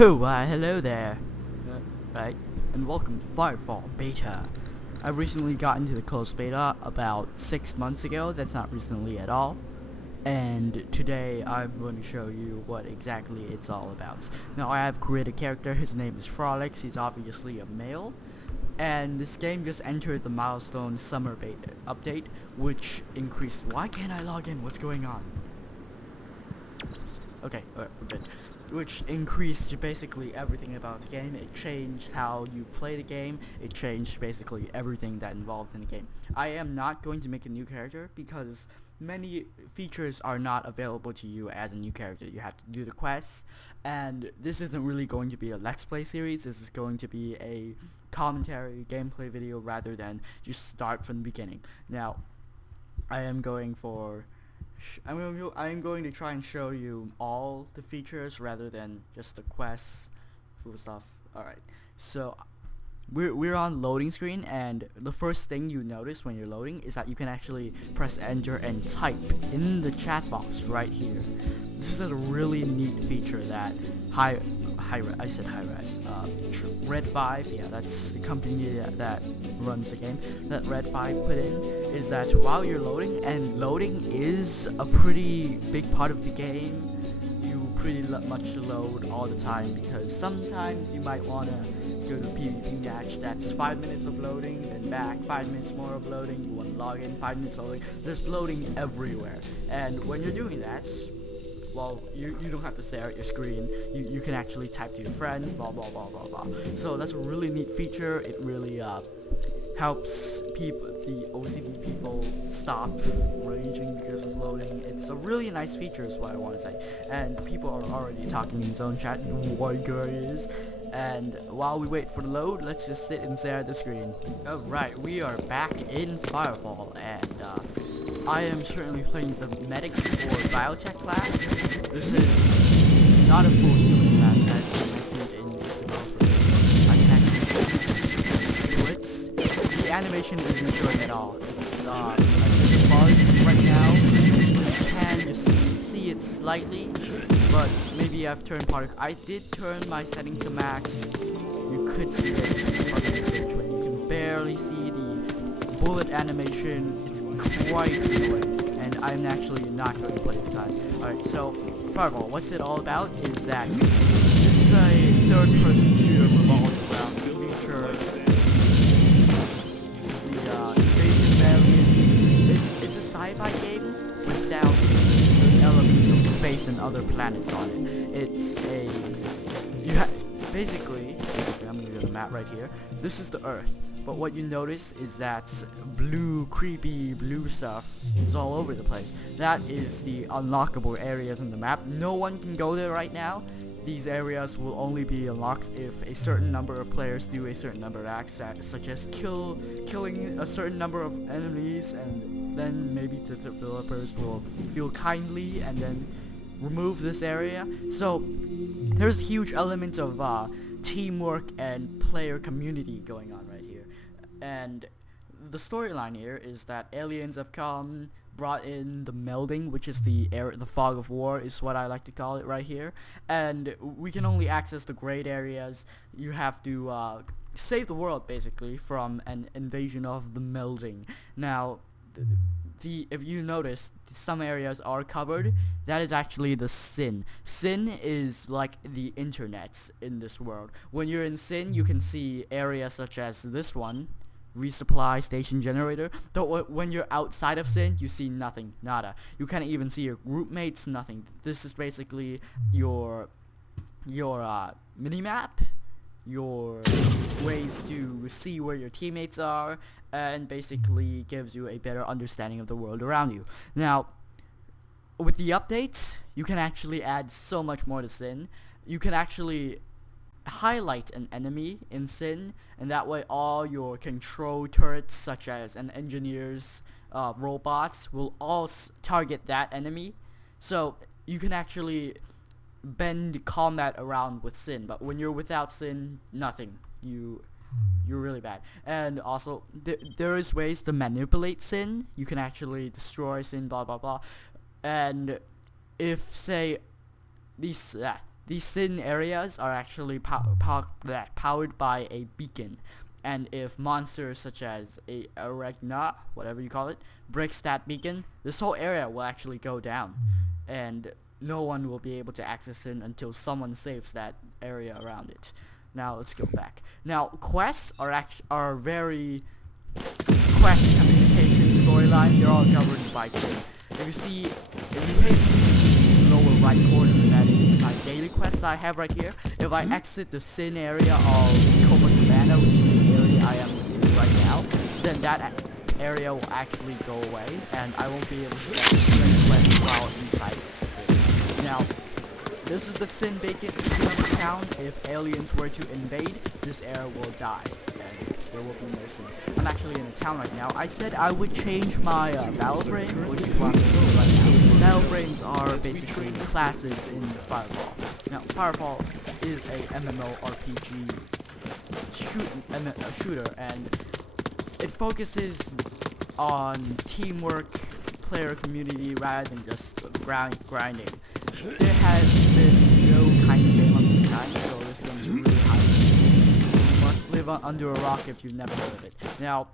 Oh, why hello there. Right, and welcome to Firefall Beta. I recently got into the closed beta about 6 months ago. That's not recently at all. And today I'm going to show you what exactly it's all about. Now I have created a character. His name is Frolicks. He's obviously a male. And this game just entered the milestone summer beta update, which increased. Why can't I log in? What's going on? Okay, alright, we're good. Which increased basically everything about the game. It changed how you play the game. It changed basically everything that involved in the game. I am not going to make a new character because many features are not available to you as a new character. You have to do the quests, and this isn't really going to be a Let's Play series. This is going to be a commentary gameplay video rather than just start from the beginning. Now, I am going for I'm going to try and show you all the features rather than just the quests, full stuff. Alright, so we're on loading screen, and the first thing you notice when you're loading is that you can actually press enter and type in the chat box right here. This is a really neat feature that Red 5, yeah, that's the company that runs the game, that Red 5 put in, is that while you're loading, and loading is a pretty big part of the game, you pretty much load all the time, because sometimes you might want to go to a PvP match that's 5 minutes of loading, then back, 5 minutes more of loading, you want to log in, 5 minutes loading, there's loading everywhere, and when you're doing that, well, you don't have to stare at your screen. You can actually type to your friends, blah blah blah blah blah. So that's a really neat feature. It really helps the OCD people stop raging because of loading. It's a really nice feature is what I want to say. And people are already talking in zone chat, what guys. And while we wait for the load, let's just sit and stare at the screen. Alright, we are back in Firefall, and I am certainly playing the medic or biotech class. This is not a full healing class as mentioned in the developer. I can actually do it. The animation isn't showing at all. It's a bit bugged right now. You can just see it slightly, but maybe I've turned part. I did turn my settings to max. You could see it from the footage, but you can barely see the bullet animation. It's quite annoying, and I'm actually not going to play this class. Alright, so Firewall, what's it all about is that this is a third-person shooter revolved around the future. You see, invasion aliens. It's a sci-fi game without the elements of space and other planets on it. It's a basically, I'm gonna go to the map right here. This is the Earth. But what you notice is that blue, creepy blue stuff is all over the place. That is the unlockable areas in the map. No one can go there right now. These areas will only be unlocked if a certain number of players do a certain number of acts, such as killing a certain number of enemies, and then maybe the developers will feel kindly and then remove this area. So there's a huge element of teamwork and player community going on right here. And the storyline here is that aliens have come, brought in the melding, which is the fog of war is what I like to call it right here, and we can only access the great areas. You have to save the world basically from an invasion of the melding. Now if you notice, some areas are covered. That is actually the Sin. Sin is like the internet in this world. When you're in Sin, you can see areas such as this one, resupply station generator. But when you're outside of Sin, you see nothing, nada. You can't even see your group mates, nothing. This is basically your mini-map, your ways to see where your teammates are, and basically gives you a better understanding of the world around you. Now, with the updates, you can actually add so much more to Sin. You can actually highlight an enemy in Sin, and that way all your control turrets, such as an engineer's robots, will all target that enemy. So you can actually bend combat around with Sin, but when you're without Sin, nothing. You're really bad. And also, there is ways to manipulate Sin. You can actually destroy Sin, blah blah blah. And if, say, these these sin areas are actually powered by a beacon, and if monsters such as a arachna, whatever you call it, breaks that beacon, this whole area will actually go down, and no one will be able to access sin until someone saves that area around it. Now let's go back. Now quests are very quest communication storyline. They're all governed by sin. If you pay attention to the lower right corner, that is my daily quest that I have right here. If I exit the sin area of Copacabana, which is the area I am in right now, then that area will actually go away, and I won't be able to get any quests while inside of sin. Now, this is the sin beacon in the town. If aliens were to invade, this area will die, and there will be no sin. I'm actually in a town right now. I said I would change my battle frame, which is what I'm doing right now. Battle frames are basically classes in Firefall. Now, Firefall is a MMORPG shooter, and it focuses on teamwork, player community, rather than just grinding. There has been no kind of game of this kind, so this game is really hype. You must live under a rock if you've never heard of it. Now,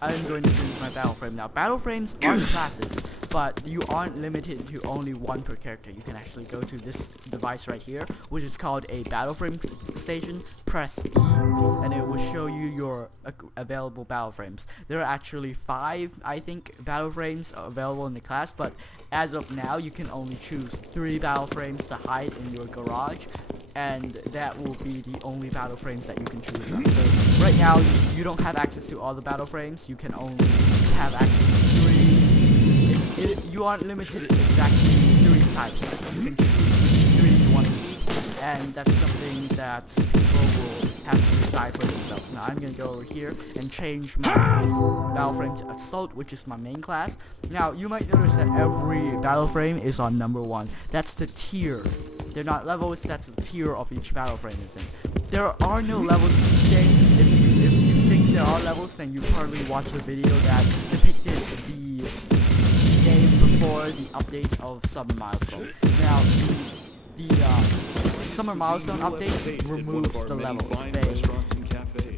I'm going to change my battle frame. Now, battle frames are classes, but you aren't limited to only one per character. You can actually go to this device right here, which is called a battle frame station. Press E, and it will show you your available battle frames. There are actually 5, I think, battle frames available in the class, but as of now, you can only choose 3 battle frames to hide in your garage, and that will be the only battle frames that you can choose from. So right now, you don't have access to all the battle frames. You can only have access to 3. You aren't limited exactly 3 types. You can choose which 3 you want to keep, and that's something that people will have to decide for themselves. Now I'm going to go over here and change my battle frame to Assault, which is my main class. Now you might notice that every battle frame is on number 1. That's the tier. They're not levels, that's the tier of each battle frame is in. There are no levels in this game. If you think there are levels, then you probably watched the video that depicted the game before the update of Summer Milestone. Now, the Summer Milestone update removes the levels. They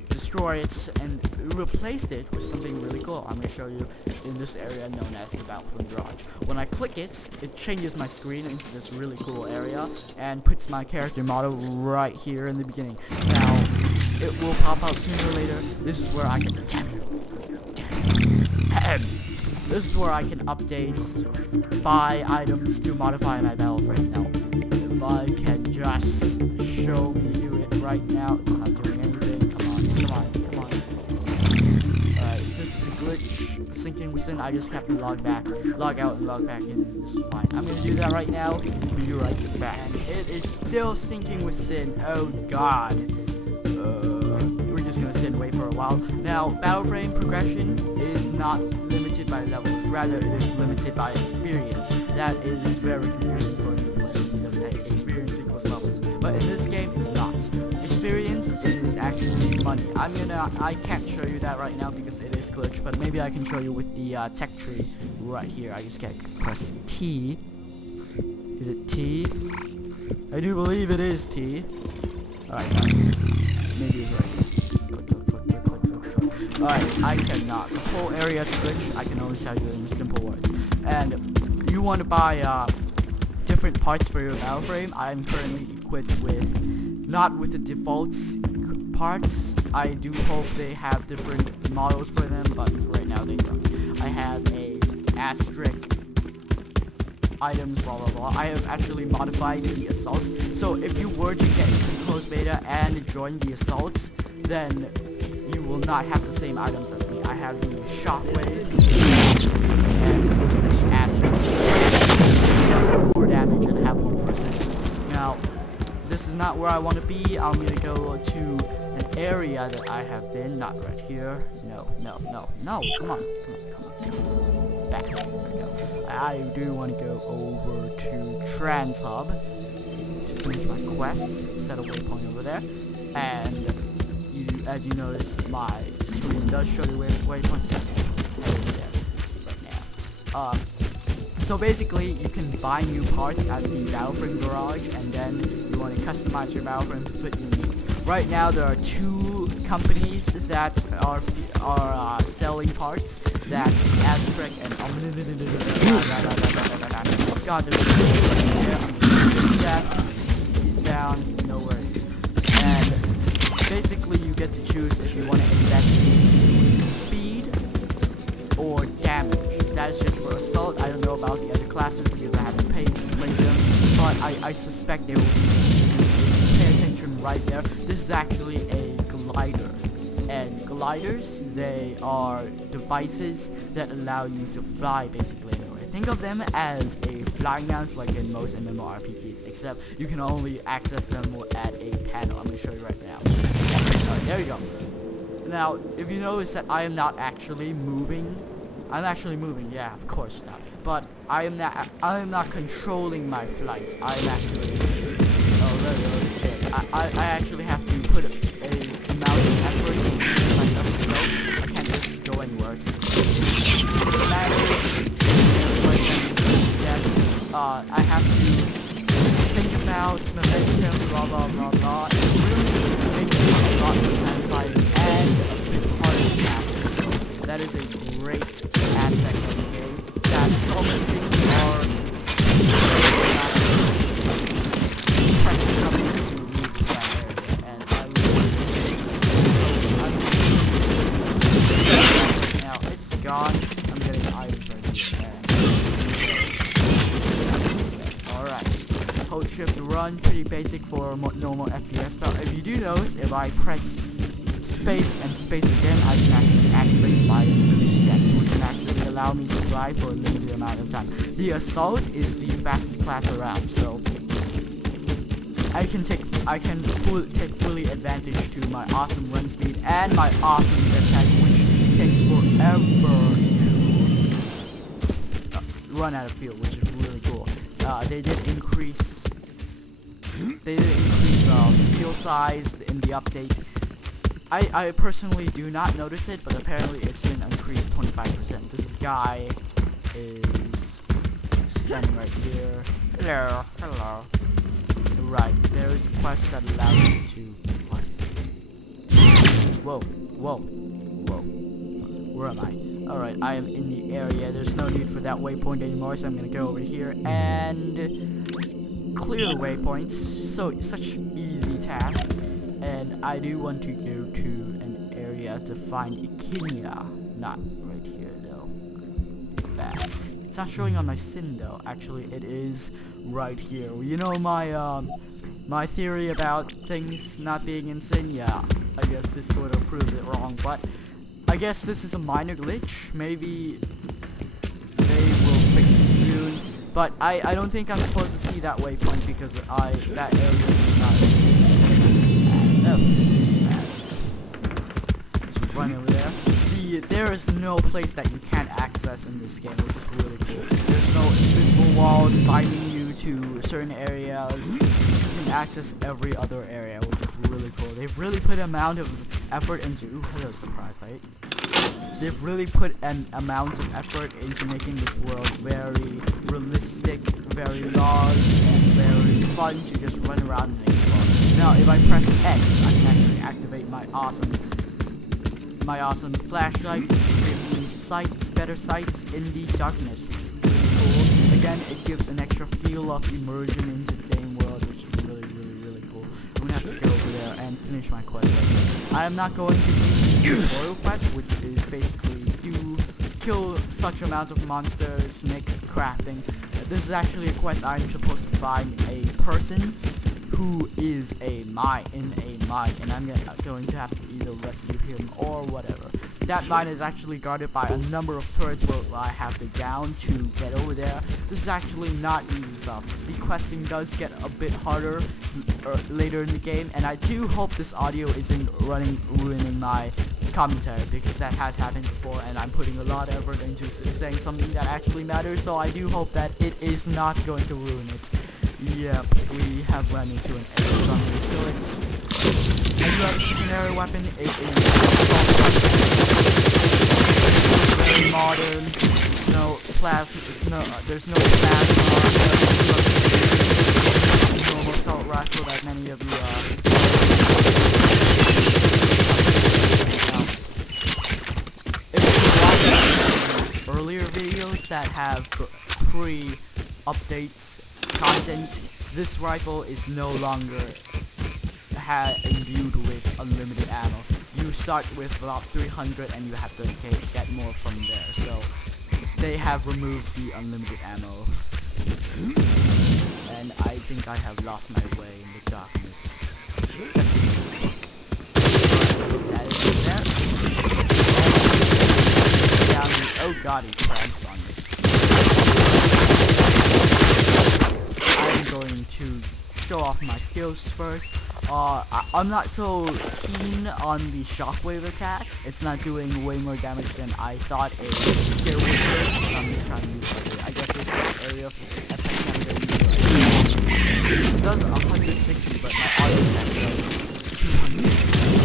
destroy it and replaced it with something really cool. I'm going to show you in this area known as the Battlefield Garage. When I click it, it changes my screen into this really cool area and puts my character model right here in the beginning. Now, it will pop out sooner or later. This is where I can... This is where I can update, buy items to modify my battle frame. Now, if I can just show you it right now, it's not doing anything. Come on. Alright, this is a glitch. Syncing with sin, I just have to log out and log back in. This is fine. I'm gonna do that right now. Be right back. It is still syncing with sin. Oh god. We're just gonna sit and wait for a while. Now, battle frame progression is not limited by levels, rather it is limited by experience. That is very confusing for new players because hey, experience equals levels. But in this game, it's not. Experience is actually money. I can't show you that right now because it is glitched, but maybe I can show you with the tech tree right here. I just can't press T. Is it T? I do believe it is T. Alright, maybe it's right. Alright, I cannot. The whole area is glitched. I can only tell you in simple words. And you want to buy different parts for your battle frame. I'm currently equipped with, not with the default parts. I do hope they have different models for them, but right now they don't. I have a asterisk items, blah blah blah. I have actually modified the assaults. So if you were to get into the closed beta and join the assaults, then you will not have the same items as me. I have the shockwave and acid, does more damage and have more precision. Now, this is not where I want to be. I'm gonna go to an area that I have been, not right here. No, come on. Back. There we go. I do want to go over to Trans Hub to finish my quests, set a waypoint over there, and as you notice, my screen does show the waypoints over there right now. So basically, you can buy new parts at the Battleframe garage, and then you want to customize your Battleframe to fit your needs. Right now, there are 2 companies that are selling parts. That's Aztec and God, there's he's down, no worries. And basically, you get to choose if you want to invest in speed or damage. That is just for assault. I don't know about the other classes because I haven't played them, but I suspect they will be some. Pay attention right there. This is actually a glider, and gliders, they are devices that allow you to fly basically anywhere. Think of them as a flying mount like in most MMORPGs, except you can only access them at a panel. I'm going to show you right now. Alright, there you go. Now, if you notice that I am not actually moving, I'm actually moving, yeah, of course not. But I am not controlling my flight. I'm actually, I actually have to put a amount of effort into making myself float. I can't just go anywhere. I have to think about momentum, blah blah blah blah. It really makes it a lot more satisfying and a bit harder to master. So that is a great aspect of the game. That so many things are pressing up to move to that area, and now it's gone. I'm getting items right here. Alright. Hold shift to run, pretty basic for normal FPS, but if you do notice, if I press space and space again, I can actually activate my boost chest, which can actually allow me to fly for a limited amount of time. The assault is the fastest class around, so I can take fully advantage to my awesome run speed and my awesome jetpack, which takes forever to run out of fuel, which is really cool. They did increase fuel size in the update. I personally do not notice it, but apparently it's been increased 25%. This guy is standing right here. Hello, hello. Right, there is a quest that allows you to... What? Whoa, whoa, whoa. Where am I? Alright, I am in the area. There's no need for that waypoint anymore, so I'm gonna go over here and clear waypoints. So, such easy task. And I do want to go to an area to find Echidna. Not right here though. Back. It's not showing on my sim though. Actually, it is right here. You know my my theory about things not being in sim? Yeah, I guess this sort of proves it wrong, but I guess this is a minor glitch. Maybe they will fix it soon. But I don't think I'm supposed to see that waypoint because that area is not just run over there. There is no place that you can't access in this game, which is really cool. There's no invisible walls binding you to certain areas. You can access every other area, which is really cool. They've really put an amount of effort into... Ooh, hello, surprise, right? They've really put an amount of effort into making this world very realistic, very large, and very fun to just run around and explore. Now, if I press X, I can actually activate my awesome flashlight, which gives me better sight in the darkness, which is really cool. Again, it gives an extra feel of immersion into the game world, which is really, really, really cool. I'm gonna have to go over there and finish my quest. I am not going to do the tutorial quest, which is basically you kill such amounts of monsters, make crafting. This is actually a quest I'm supposed to find a person who is in a mine, and I'm going to have to either rescue him or whatever. That mine is actually guarded by a number of turrets where I have to down to get over there. This is actually not easy stuff. The questing does get a bit harder later in the game, and I do hope this audio isn't ruining my commentary, because that has happened before, and I'm putting a lot of effort into saying something that actually matters, so I do hope that it is not going to ruin it. Yep, we have run into an area, so I'm going to kill it. I do have a secondary weapon. It is very modern. No no plasma. There's no plasma. Normal assault rifle that many of you if you watch earlier videos that have pre-updates content, this rifle is no longer imbued with unlimited ammo. You start with about 300 and you have to get more from there. So they have removed the unlimited ammo. And I think I have lost my way in the darkness. That is there. Oh god, he cramped on me. I'm going to show off my skills first. I'm not so keen on the shockwave attack. It's not doing way more damage than I thought a skill would do. I'm trying to use it. I guess it's area of effect I'm going to use. It does 160, but my auto attack does 200.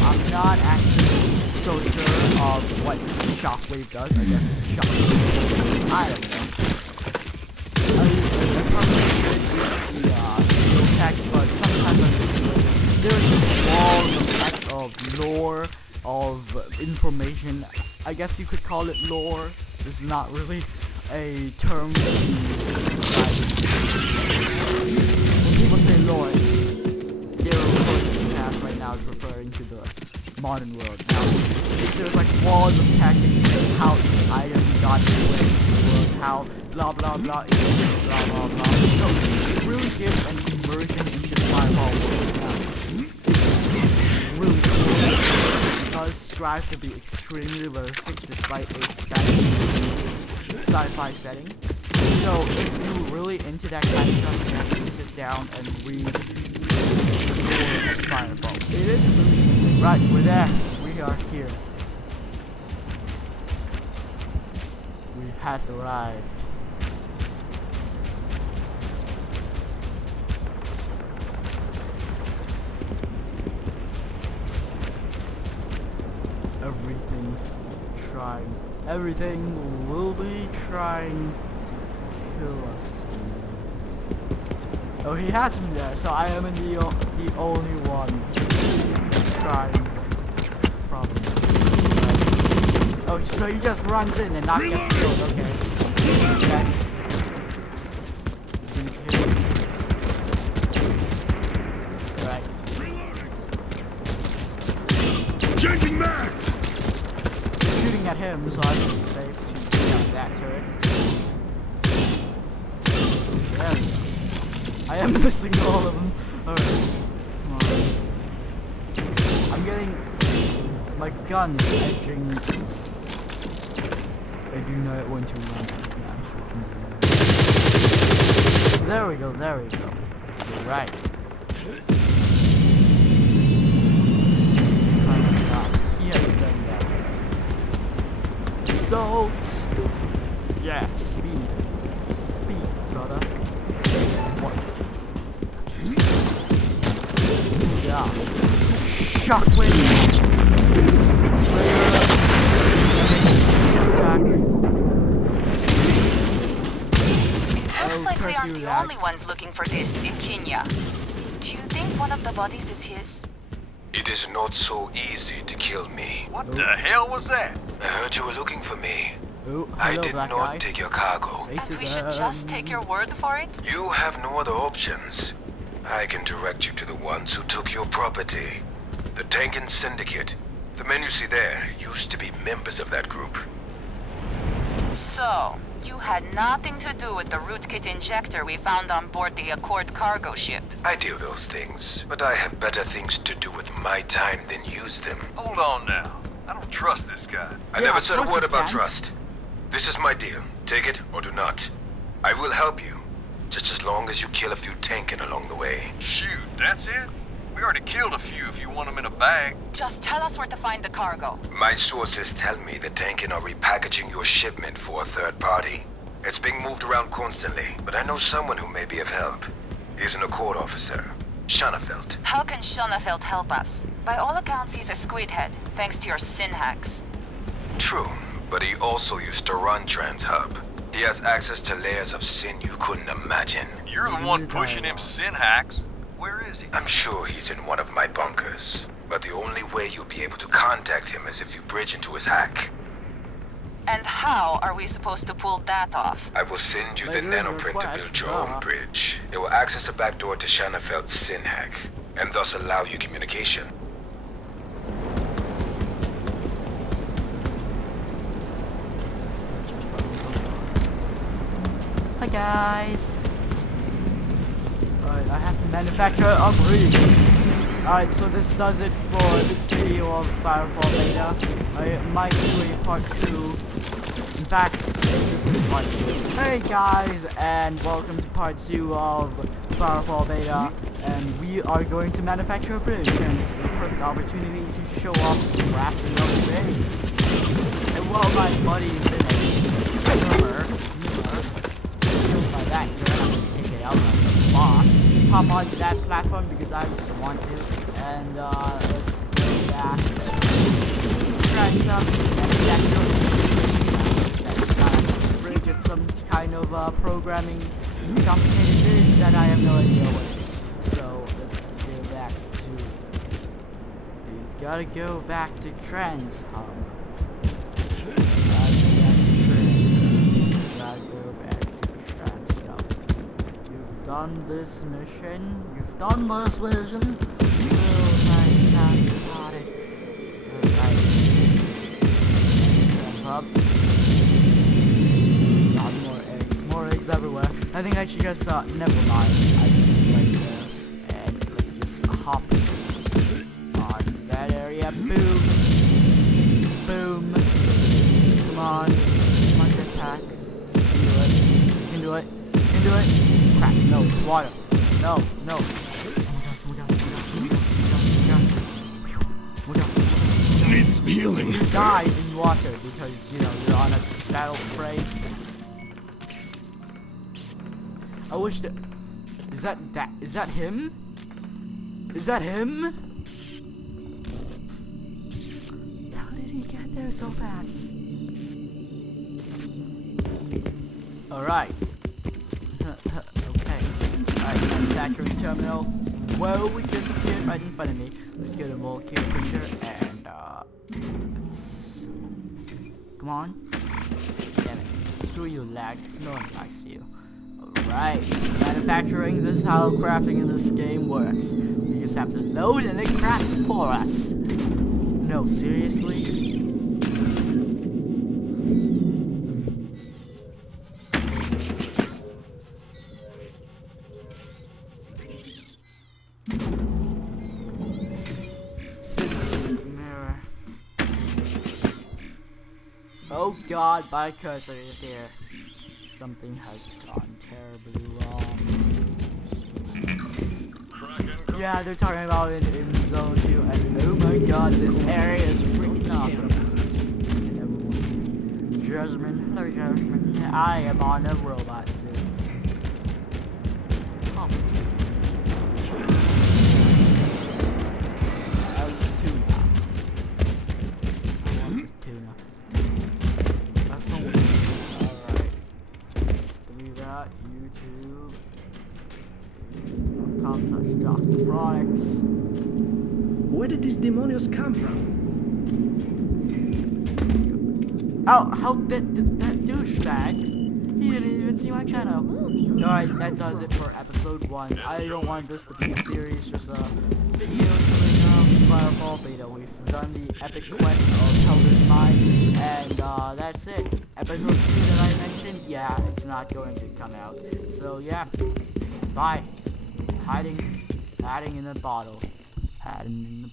I'm not actually so sure of what shockwave does. I guess shockwave. I don't know. I probably should use the skill attack, but sometimes I'm just doing there's a small amount of lore, of information. I guess you could call it lore. This is not really a term to describe. When people say lore, they're referring to the past right now, is referring to the modern world. Now, there's like walls of tactics, how each item got its way into the world, how blah blah blah, blah blah blah. So it really gives an immersion into the Firefall world now. Really cool. It does strive to be extremely realistic despite a sci-fi setting. So if you're really into that kind of stuff, you have to sit down and read the lore of Firefall. It is really right. We're there. We are here. We have arrived. Everything will be trying to kill us. Oh, he has me there, so I am the only one trying problems. Oh, so he just runs in and not gets killed. Okay, that's. Right. Changing mags. Shooting at him, so I should be safe to take out that turret. There we go. I am missing all of them. Alright, come on. I'm getting my gun edging. I do not want to run. There we go, there we go. You're right. He has done that. Assault! Yeah, speed. Speed, brother. What? Yeah. Shockwave! Attack. It looks like we aren't the only ones looking for this in Kenya. Do you think one of the bodies is his? It is not so easy to kill me. What the hell was that? I heard you were looking for me. Ooh, I hello, did black not guy. take your cargo. And we should just take your word for it? You have no other options. I can direct you to the ones who took your property. The Tankin Syndicate. The men you see there used to be members of that group. So, you had nothing to do with the rootkit injector we found on board the Accord cargo ship. I do those things, but I have better things to do with my time than use them. Hold on now. I don't trust this guy. I Yeah, never of said a course word you about can't. trust. This is my deal. Take it or do not. I will help you, just as long as you kill a few Tankin along the way. Shoot, that's it? We already killed a few if you want them in a bag. Just tell us where to find the cargo. My sources tell me the Tankin are repackaging your shipment for a third party. It's being moved around constantly, but I know someone who may be of help. He's an Accord officer, Schonefeld. How can Schonefeld help us? By all accounts, he's a squid head, thanks to your sin hacks. True, but he also used to run Trans Hub. He has access to layers of sin you couldn't imagine. You're the one pushing him sin hacks. Where is he? I'm sure he's in one of my bunkers, but the only way you'll be able to contact him is if you bridge into his hack. And how are we supposed to pull that off? I will send you the Later nanoprint to request, build your own bridge. It will access a backdoor to Shanafeld's sin hack, and thus allow you communication. Hi guys. Alright, I have to manufacture a bridge. Alright, so this does it for this video of Firefall beta. I might do a part 2. In fact, this is part 2. Hey guys, and welcome to part 2 of Firefall beta. And we are going to manufacture a bridge, and this is the perfect opportunity to show off crafting of the bridge. And while my buddy by that turn, I'm gonna take it out like the boss. Hop onto that platform because I just want to, and let's go back. Try some bridge with some kind of programming complicated this that I have no idea what it is. So let's go back to. We gotta go back to trends. Done this mission. You've done this mission. Oh, nice and got it. Alright. Hands up. Got more eggs. More eggs everywhere. I think I should just, never mind. I see right there. And let's just hop on that area. Boom. Boom. Come on. Come on, jetpack. You can do it. You can do it. You can do it. Crap, no, it's water. No, no. Need some healing. You die in water because, you know, you're on a battle prey. I wish that... Is that him? Is that him? How did he get there so fast? Alright. Manufacturing terminal. Whoa, it disappeared right in front of me. Let's get a more clear picture and let's come on. Damn it. Screw you, lag. No one likes you. Alright. Manufacturing, this is how crafting in this game works. We just have to load and it crafts for us. No, seriously? Oh god, my cursor is here. Something has gone terribly wrong. Yeah, they're talking about it in Zone 2, and oh my god, this area is freaking awesome. Jasmine, hello Jasmine, I am on a robot suit. Oh. YouTube. Dr. Frolicks. Where did these demonios come from? Oh, how did that douchebag? He didn't even see my channel. Alright, that does it for episode 1. I don't want this to be a series, just a video showing Firefall beta. We've done the epic quest of Helder's Mind, and that's it. Episode 2 that I mentioned, yeah, it's not going to come out. So yeah, bye. Hiding in the bottle. Hiding in the